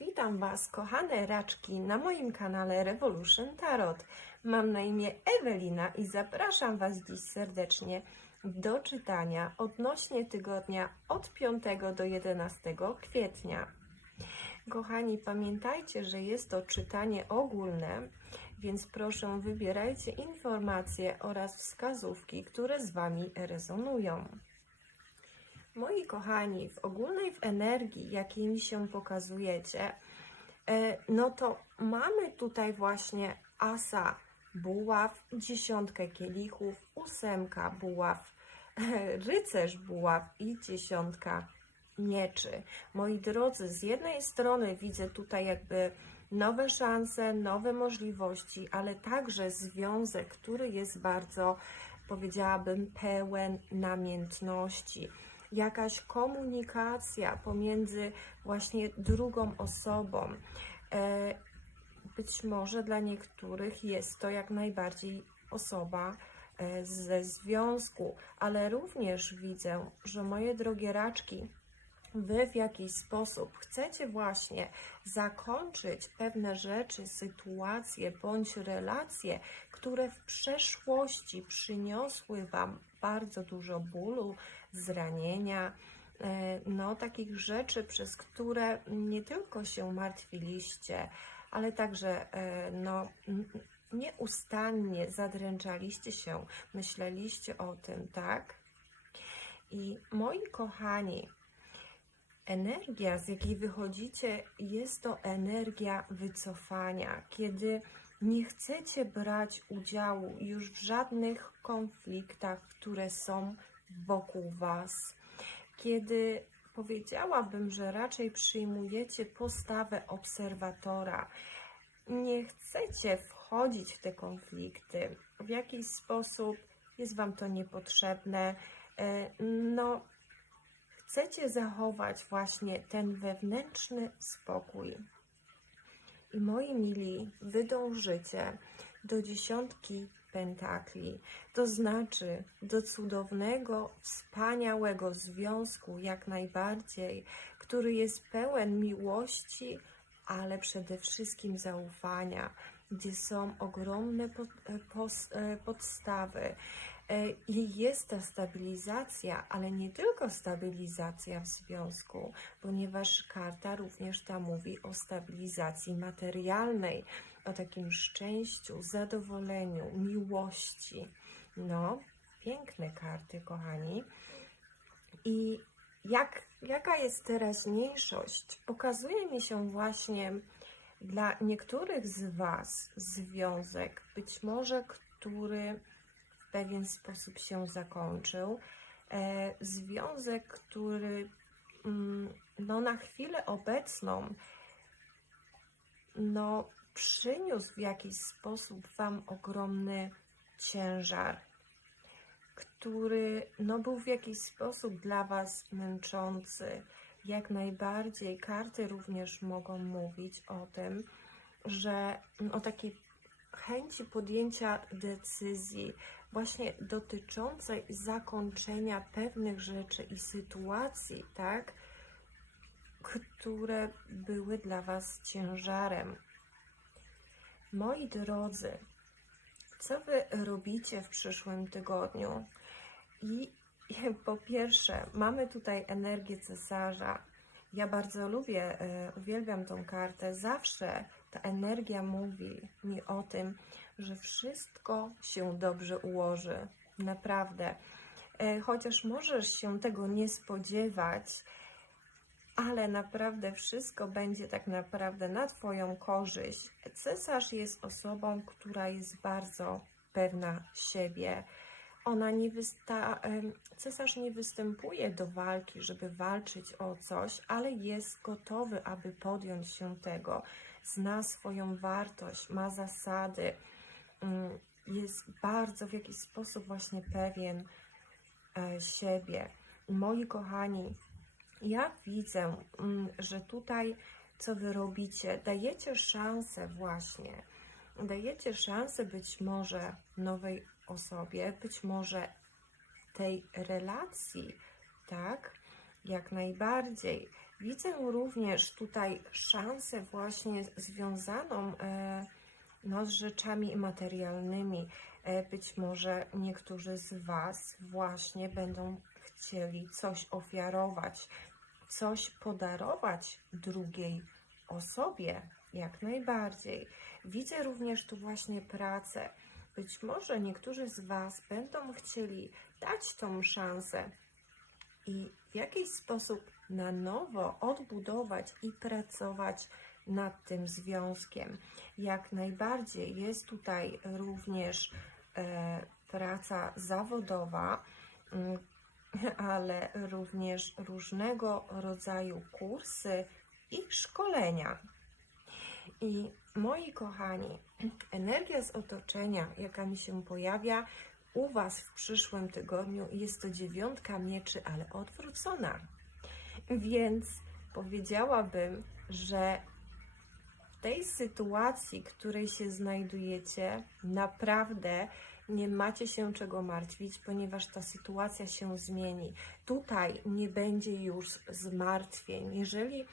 Witam Was, kochane raczki, na moim kanale Revolution Tarot. Mam na imię Ewelina i zapraszam Was dziś serdecznie do czytania odnośnie tygodnia od 5 do 11 kwietnia. Kochani, pamiętajcie, że jest to czytanie ogólne, więc proszę wybierajcie informacje oraz wskazówki, które z Wami rezonują. Moi kochani, w ogólnej w energii, jakiej mi się pokazujecie, e, no to mamy tutaj właśnie asa buław, dziesiątkę kielichów, ósemka buław, rycerz buław i dziesiątka mieczy. Moi drodzy, z jednej strony widzę tutaj jakby nowe szanse, nowe możliwości, ale także związek, który jest bardzo, powiedziałabym, pełen namiętności jakaś komunikacja pomiędzy właśnie drugą osobą. E, Być może dla niektórych jest to jak najbardziej osoba e, ze związku, ale również widzę, że moje drogie raczki, Wy w jakiś sposób chcecie właśnie zakończyć pewne rzeczy, sytuacje bądź relacje, które w przeszłości przyniosły Wam bardzo dużo bólu, zranienia, e, no takich rzeczy, przez które nie tylko się martwiliście, ale także e, no, nieustannie zadręczaliście się, myśleliście o tym, tak? I moi kochani, energia, z jakiej wychodzicie, jest to energia wycofania, kiedy nie chcecie brać udziału już w żadnych konfliktach, które są wokół Was. Kiedy powiedziałabym, że raczej przyjmujecie postawę obserwatora, nie chcecie wchodzić w te konflikty, w jakiś sposób jest Wam to niepotrzebne. E, No, chcecie zachować właśnie ten wewnętrzny spokój. I moi mili, wy dążycie do dziesiątki pentakli, to znaczy do cudownego, wspaniałego związku, jak najbardziej, który jest pełen miłości, ale przede wszystkim zaufania, gdzie są ogromne po- e, pos- e, podstawy. E, I jest ta stabilizacja, ale nie tylko stabilizacja w związku, ponieważ karta również ta mówi o stabilizacji materialnej, o takim szczęściu, zadowoleniu, miłości. No, piękne karty, kochani. I jak, jaka jest teraźniejszość? Pokazuje mi się właśnie dla niektórych z Was związek, być może który w pewien sposób się zakończył. E, związek, który mm, no, na chwilę obecną no, przyniósł w jakiś sposób Wam ogromny ciężar, który no, był w jakiś sposób dla Was męczący. Jak najbardziej karty również mogą mówić o tym, że mm, o takiej chęci podjęcia decyzji, właśnie dotyczącej zakończenia pewnych rzeczy i sytuacji, tak, które były dla Was ciężarem. Moi drodzy, co Wy robicie w przyszłym tygodniu? I po pierwsze, mamy tutaj energię cesarza. Ja bardzo lubię, e, uwielbiam tą kartę. Zawsze ta energia mówi mi o tym, że wszystko się dobrze ułoży. Naprawdę. E, Chociaż możesz się tego nie spodziewać, ale naprawdę wszystko będzie tak naprawdę na Twoją korzyść. Cesarz jest osobą, która jest bardzo pewna siebie. Ona nie wysta- cesarz nie występuje do walki, żeby walczyć o coś, ale jest gotowy, aby podjąć się tego. Zna swoją wartość, ma zasady, mm, jest bardzo w jakiś sposób właśnie pewien e, siebie. Moi kochani, ja widzę, mm, że tutaj co wy robicie, dajecie szansę właśnie, dajecie szansę być może nowej osobie, być może tej relacji, tak, jak najbardziej. Widzę również tutaj szansę właśnie związaną e, no, z rzeczami materialnymi. E, Być może niektórzy z Was właśnie będą chcieli coś ofiarować, coś podarować drugiej osobie, jak najbardziej. Widzę również tu właśnie pracę. Być może niektórzy z Was będą chcieli dać tą szansę i w jakiś sposób na nowo odbudować i pracować nad tym związkiem. Jak najbardziej jest tutaj również e, praca zawodowa, mm, ale również różnego rodzaju kursy i szkolenia. I moi kochani, energia z otoczenia, jaka mi się pojawia u Was w przyszłym tygodniu, jest to dziewiątka mieczy, ale odwrócona. Więc powiedziałabym, że w tej sytuacji, w której się znajdujecie, naprawdę nie macie się czego martwić, ponieważ ta sytuacja się zmieni. Tutaj nie będzie już zmartwień. Jeżeli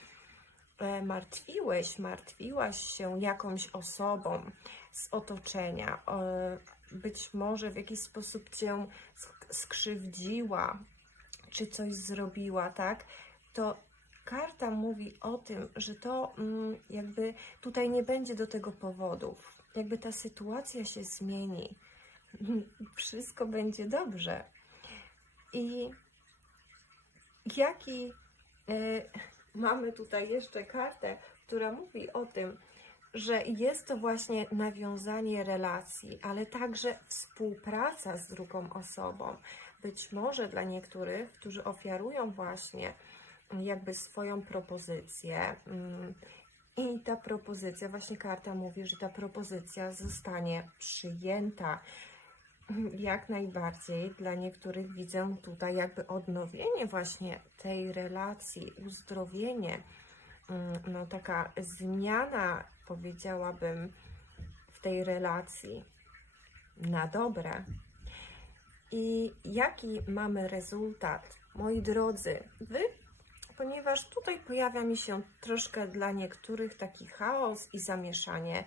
e, martwiłeś, martwiłaś się jakąś osobą z otoczenia, e, być może w jakiś sposób cię sk- skrzywdziła, czy coś zrobiła, tak? To karta mówi o tym, że to mm, jakby tutaj nie będzie do tego powodów. Jakby ta sytuacja się zmieni. Wszystko będzie dobrze. I jaki e, mamy tutaj jeszcze kartę, która mówi o tym, że jest to właśnie nawiązanie relacji, ale także współpraca z drugą osobą. Być może dla niektórych, którzy ofiarują właśnie jakby swoją propozycję. mm, I ta propozycja, właśnie karta mówi, że ta propozycja zostanie przyjęta. Jak najbardziej dla niektórych widzę tutaj jakby odnowienie właśnie tej relacji, uzdrowienie, mm, no taka zmiana, powiedziałabym, w tej relacji na dobre. I jaki mamy rezultat? Moi drodzy, wy ponieważ tutaj pojawia mi się troszkę dla niektórych taki chaos i zamieszanie.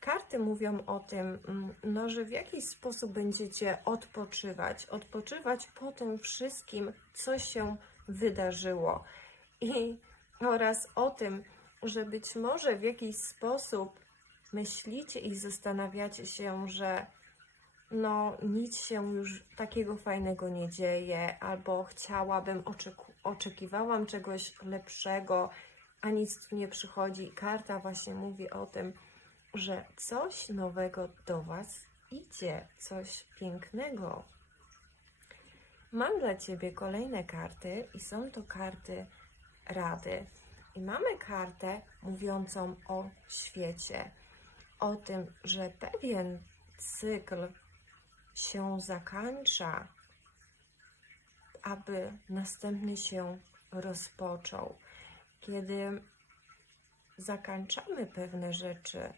Karty mówią o tym, mm, no, że w jakiś sposób będziecie odpoczywać, odpoczywać po tym wszystkim, co się wydarzyło. I oraz o tym, że być może w jakiś sposób myślicie i zastanawiacie się, że no nic się już takiego fajnego nie dzieje, albo chciałabym, oczekiwałam czegoś lepszego, a nic tu nie przychodzi. Karta właśnie mówi o tym, że coś nowego do Was idzie, coś pięknego. Mam dla Ciebie kolejne karty i są to karty rady. I mamy kartę mówiącą o świecie, o tym, że pewien cykl się zakończa, aby następny się rozpoczął. Kiedy zakończamy pewne rzeczy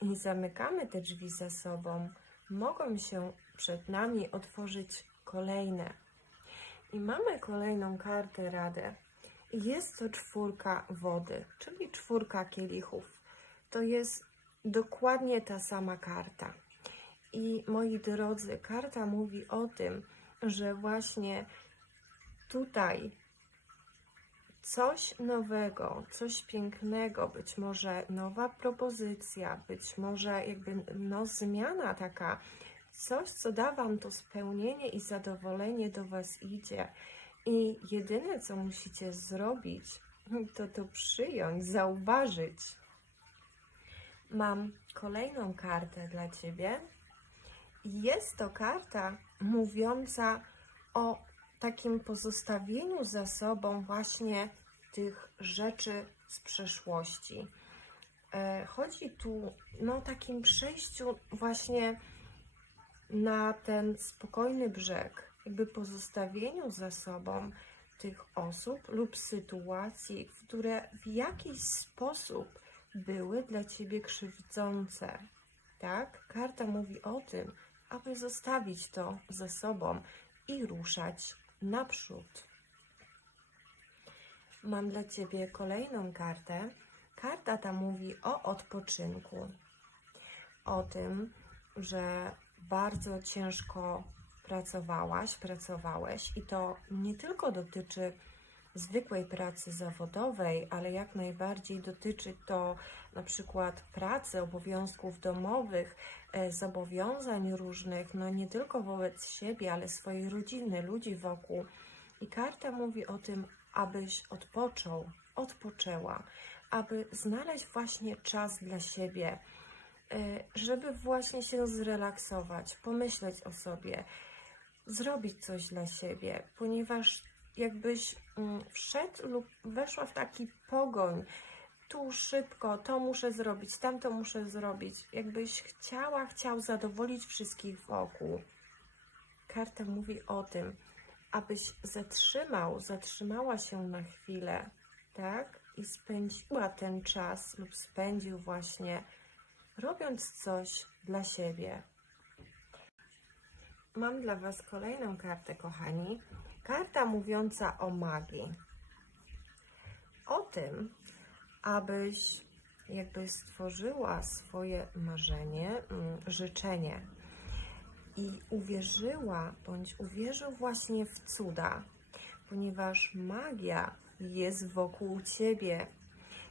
i zamykamy te drzwi za sobą, mogą się przed nami otworzyć kolejne. I mamy kolejną kartę radę. Jest to czwórka wody, czyli czwórka kielichów. To jest dokładnie ta sama karta. I moi drodzy, karta mówi o tym, że właśnie tutaj coś nowego, coś pięknego, być może nowa propozycja, być może jakby no, zmiana taka, coś, co da Wam to spełnienie i zadowolenie do Was idzie. I jedyne, co musicie zrobić, to to przyjąć, zauważyć. Mam kolejną kartę dla Ciebie. Jest to karta mówiąca o takim pozostawieniu za sobą właśnie tych rzeczy z przeszłości. E, Chodzi tu no, takim przejściu właśnie na ten spokojny brzeg, jakby pozostawieniu za sobą tych osób lub sytuacji, które w jakiś sposób były dla ciebie krzywdzące. Tak? Karta mówi o tym, aby zostawić to ze sobą i ruszać naprzód. Mam dla Ciebie kolejną kartę. Karta ta mówi o odpoczynku. O tym, że bardzo ciężko pracowałaś, pracowałeś i to nie tylko dotyczy zwykłej pracy zawodowej, ale jak najbardziej dotyczy to na przykład pracy, obowiązków domowych, e, zobowiązań różnych, no nie tylko wobec siebie, ale swojej rodziny, ludzi wokół. I karta mówi o tym, abyś odpoczął, odpoczęła, aby znaleźć właśnie czas dla siebie, e, żeby właśnie się zrelaksować, pomyśleć o sobie, zrobić coś dla siebie, ponieważ jakbyś mm, wszedł lub weszła w taki pogoń, tu szybko, to muszę zrobić, tamto muszę zrobić, jakbyś chciała, chciał zadowolić wszystkich wokół. Karta mówi o tym, abyś zatrzymał, zatrzymała się na chwilę, tak? I spędziła ten czas lub spędził właśnie robiąc coś dla siebie. Mam dla Was kolejną kartę, kochani. Karta mówiąca o magii. O tym, abyś jakby stworzyła swoje marzenie, mm, życzenie i uwierzyła bądź uwierzył właśnie w cuda, ponieważ magia jest wokół ciebie.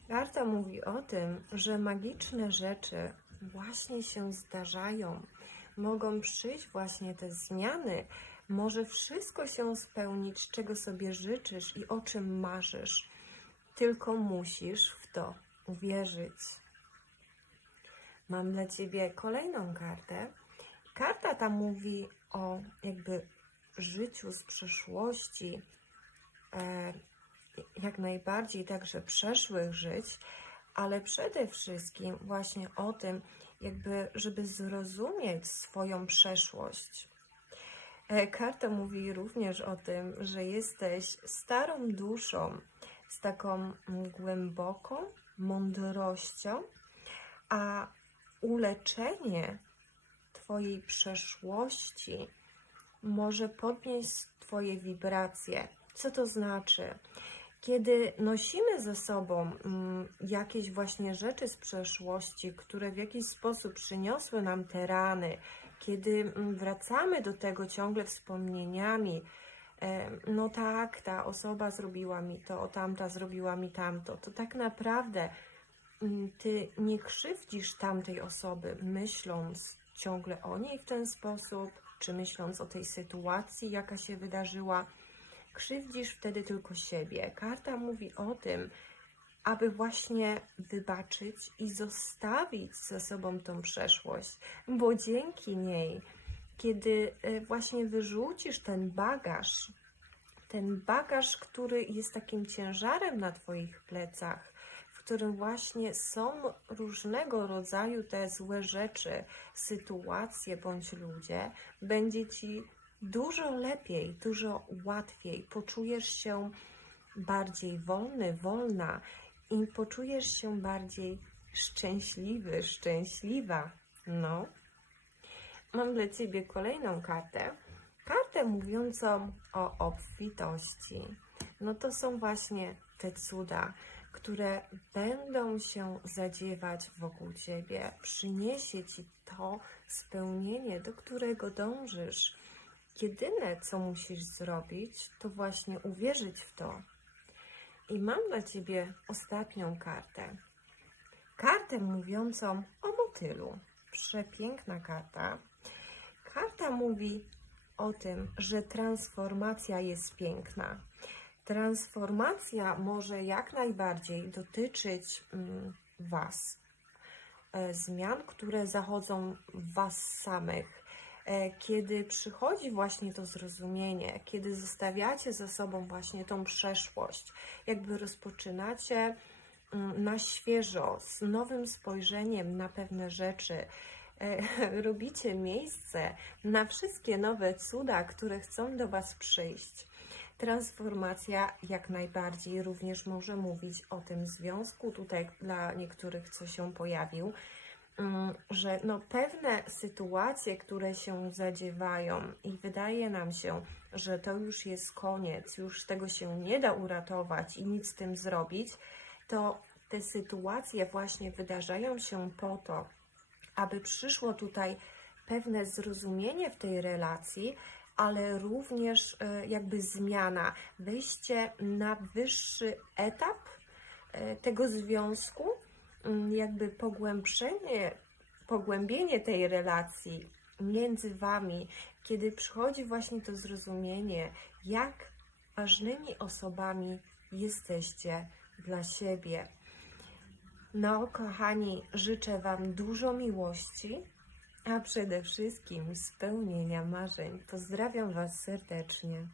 Karta mówi o tym, że magiczne rzeczy właśnie się zdarzają. Mogą przyjść właśnie te zmiany. Może wszystko się spełnić, czego sobie życzysz i o czym marzysz. Tylko musisz w to uwierzyć. Mam dla Ciebie kolejną kartę. Karta ta mówi o jakby życiu z przeszłości, e, jak najbardziej także przeszłych żyć, ale przede wszystkim właśnie o tym, jakby, żeby zrozumieć swoją przeszłość. Karta mówi również o tym, że jesteś starą duszą, z taką głęboką mądrością, a uleczenie Twojej przeszłości może podnieść Twoje wibracje. Co to znaczy? Kiedy nosimy ze sobą mm, jakieś właśnie rzeczy z przeszłości, które w jakiś sposób przyniosły nam te rany, kiedy wracamy do tego ciągle wspomnieniami, e, no tak, ta osoba zrobiła mi to, tamta zrobiła mi tamto, to tak naprawdę mm, ty nie krzywdzisz tamtej osoby, myśląc ciągle o niej w ten sposób, czy myśląc o tej sytuacji, jaka się wydarzyła krzywdzisz wtedy tylko siebie. Karta mówi o tym, aby właśnie wybaczyć i zostawić ze sobą tą przeszłość, bo dzięki niej, kiedy e, właśnie wyrzucisz ten bagaż, ten bagaż, który jest takim ciężarem na Twoich plecach, w którym właśnie są różnego rodzaju te złe rzeczy, sytuacje bądź ludzie, będzie Ci dużo lepiej, dużo łatwiej. Poczujesz się bardziej wolny, wolna i poczujesz się bardziej szczęśliwy, szczęśliwa. No. Mam dla Ciebie kolejną kartę. Kartę mówiącą o obfitości. No to są właśnie te cuda, które będą się zadziewać wokół Ciebie. Przyniesie Ci to spełnienie, do którego dążysz jedyne, co musisz zrobić, to właśnie uwierzyć w to. I mam dla Ciebie ostatnią kartę. Kartę mówiącą o motylu. Przepiękna karta. Karta mówi o tym, że transformacja jest piękna. Transformacja może jak najbardziej dotyczyć mm, Was, e, zmian, które zachodzą w Was samych kiedy przychodzi właśnie to zrozumienie, kiedy zostawiacie za sobą właśnie tą przeszłość, jakby rozpoczynacie mm, na świeżo, z nowym spojrzeniem na pewne rzeczy, e, robicie miejsce na wszystkie nowe cuda, które chcą do Was przyjść. Transformacja jak najbardziej również może mówić o tym związku tutaj dla niektórych, co się pojawił że no pewne sytuacje, które się zadziewają i wydaje nam się, że to już jest koniec, już tego się nie da uratować i nic z tym zrobić, to te sytuacje właśnie wydarzają się po to, aby przyszło tutaj pewne zrozumienie w tej relacji, ale również e, jakby zmiana, wejście na wyższy etap e, tego związku, jakby pogłębienie, pogłębienie tej relacji między Wami, kiedy przychodzi właśnie to zrozumienie, jak ważnymi osobami jesteście dla siebie. No, kochani, życzę Wam dużo miłości, a przede wszystkim spełnienia marzeń. Pozdrawiam Was serdecznie.